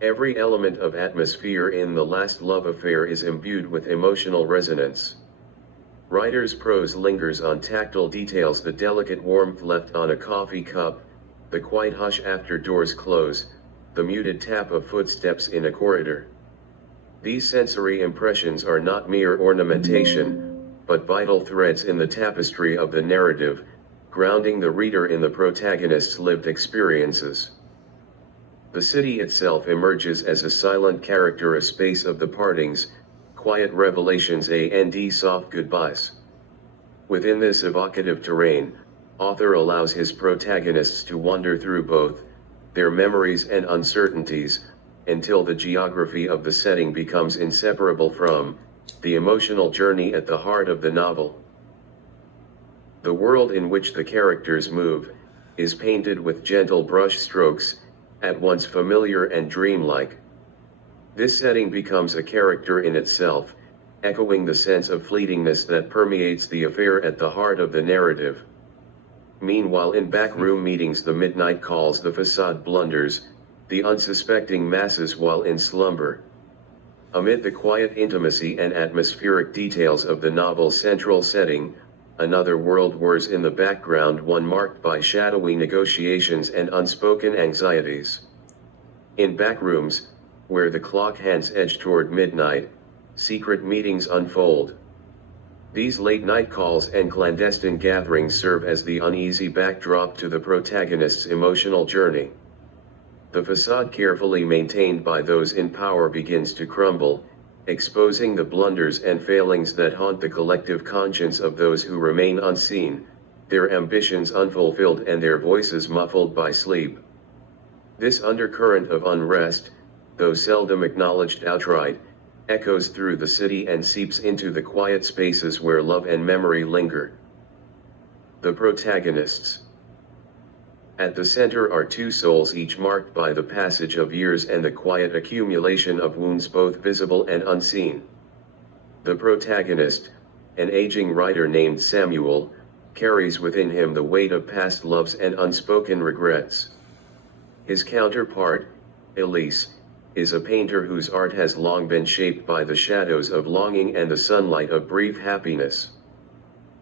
Every element of atmosphere in The Last Love Affair is imbued with emotional resonance. Writer's prose lingers on tactile details: the delicate warmth left on a coffee cup, the quiet hush after doors close, the muted tap of footsteps in a corridor. These sensory impressions are not mere ornamentation, but vital threads in the tapestry of the narrative, grounding the reader in the protagonist's lived experiences. The city itself emerges as a silent character, a space of the partings, quiet revelations and soft goodbyes. Within this evocative terrain, author allows his protagonists to wander through both their memories and uncertainties, until the geography of the setting becomes inseparable from the emotional journey at the heart of the novel. The world in which the characters move is painted with gentle brush strokes, at once familiar and dreamlike. This setting becomes a character in itself, echoing the sense of fleetingness that permeates the affair at the heart of the narrative. Meanwhile, in backroom meetings, the midnight calls, the facade blunders, the unsuspecting masses while in slumber. Amid the quiet intimacy and atmospheric details of the novel's central setting, another world whirs in the background, one marked by shadowy negotiations and unspoken anxieties. In backrooms, where the clock hands edge toward midnight, secret meetings unfold. These late-night calls and clandestine gatherings serve as the uneasy backdrop to the protagonist's emotional journey. The facade carefully maintained by those in power begins to crumble, exposing the blunders and failings that haunt the collective conscience of those who remain unseen, their ambitions unfulfilled and their voices muffled by sleep. This undercurrent of unrest, though seldom acknowledged outright, echoes through the city and seeps into the quiet spaces where love and memory linger. The protagonists. At the center are two souls, each marked by the passage of years and the quiet accumulation of wounds, both visible and unseen. The protagonist, an aging writer named Samuel, carries within him the weight of past loves and unspoken regrets. His counterpart, Elise, is a painter whose art has long been shaped by the shadows of longing and the sunlight of brief happiness.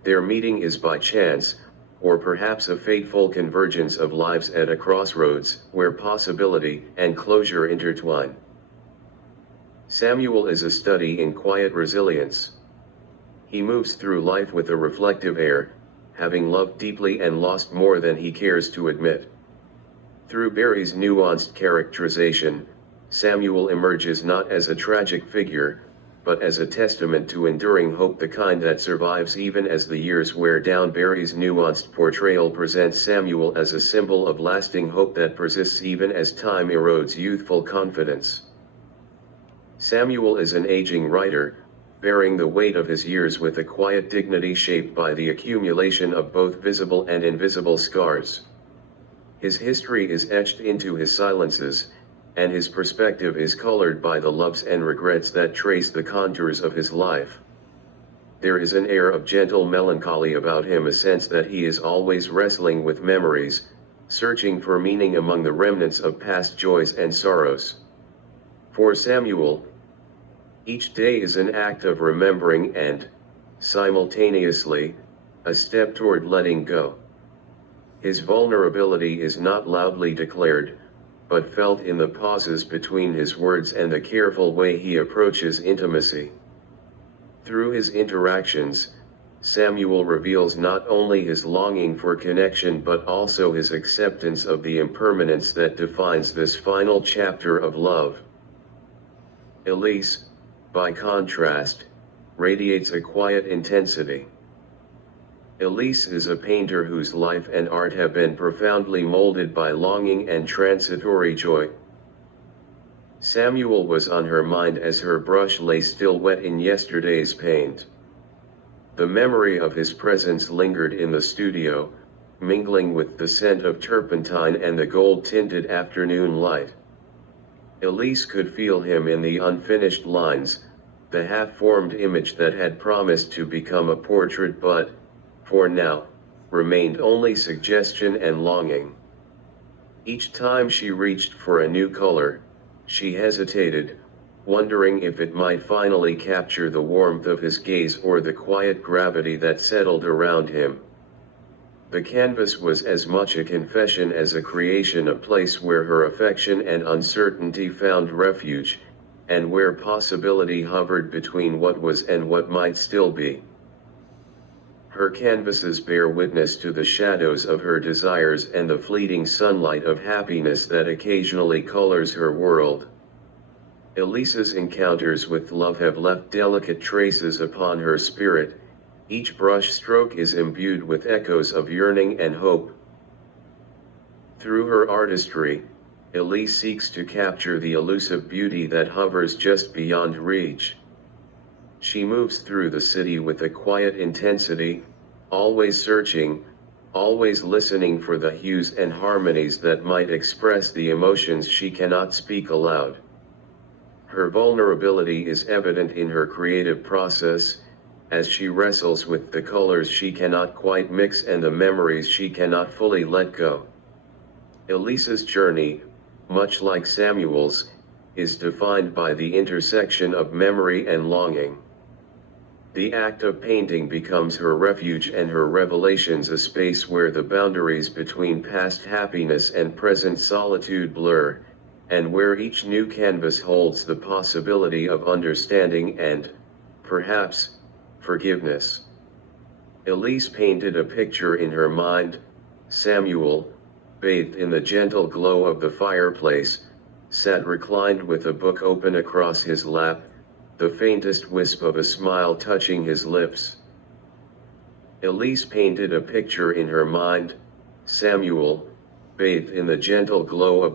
Their meeting is by chance, or perhaps a fateful convergence of lives at a crossroads, where possibility and closure intertwine. Samuel is a study in quiet resilience. He moves through life with a reflective air, having loved deeply and lost more than he cares to admit. Through Barrie's nuanced characterization, Samuel emerges not as a tragic figure, but as a testament to enduring hope, the kind that survives even as the years wear down. Barrie's nuanced portrayal presents Samuel as a symbol of lasting hope that persists even as time erodes youthful confidence. Samuel is an aging writer, bearing the weight of his years with a quiet dignity shaped by the accumulation of both visible and invisible scars. His history is etched into his silences, and his perspective is colored by the loves and regrets that trace the contours of his life. There is an air of gentle melancholy about him, a sense that he is always wrestling with memories, searching for meaning among the remnants of past joys and sorrows. For Samuel, each day is an act of remembering and, simultaneously, a step toward letting go. His vulnerability is not loudly declared, but felt in the pauses between his words and the careful way he approaches intimacy. Through his interactions, Samuel reveals not only his longing for connection but also his acceptance of the impermanence that defines this final chapter of love. Elise, by contrast, radiates a quiet intensity. Elise is a painter whose life and art have been profoundly molded by longing and transitory joy. Samuel was on her mind as her brush lay still wet in yesterday's paint. The memory of his presence lingered in the studio, mingling with the scent of turpentine and the gold-tinted afternoon light. Elise could feel him in the unfinished lines, the half-formed image that had promised to become a portrait but, for now, remained only suggestion and longing. Each time she reached for a new color, She hesitated, wondering if it might finally capture the warmth of his gaze or the quiet gravity that settled around him. The canvas was as much a confession as a creation, a place where her affection and uncertainty found refuge, and where possibility hovered between what was and what might still be. Her canvases bear witness to the shadows of her desires and the fleeting sunlight of happiness that occasionally colors her world. Elisa's encounters with love have left delicate traces upon her spirit. Each brush stroke is imbued with echoes of yearning and hope. Through her artistry, Elise seeks to capture the elusive beauty that hovers just beyond reach. She moves through the city with a quiet intensity, always searching, always listening for the hues and harmonies that might express the emotions she cannot speak aloud. Her vulnerability is evident in her creative process, as she wrestles with the colors she cannot quite mix and the memories she cannot fully let go. Elisa's journey, much like Samuel's, is defined by the intersection of memory and longing. The act of painting becomes her refuge and her revelations a space where the boundaries between past happiness and present solitude blur, and where each new canvas holds the possibility of understanding and, perhaps, forgiveness. Elise painted a picture in her mind. Samuel, bathed in the gentle glow of the fireplace, sat reclined with a book open across his lap, the faintest wisp of a smile touching his lips. Elise painted a picture in her mind. Samuel, bathed in the gentle glow of the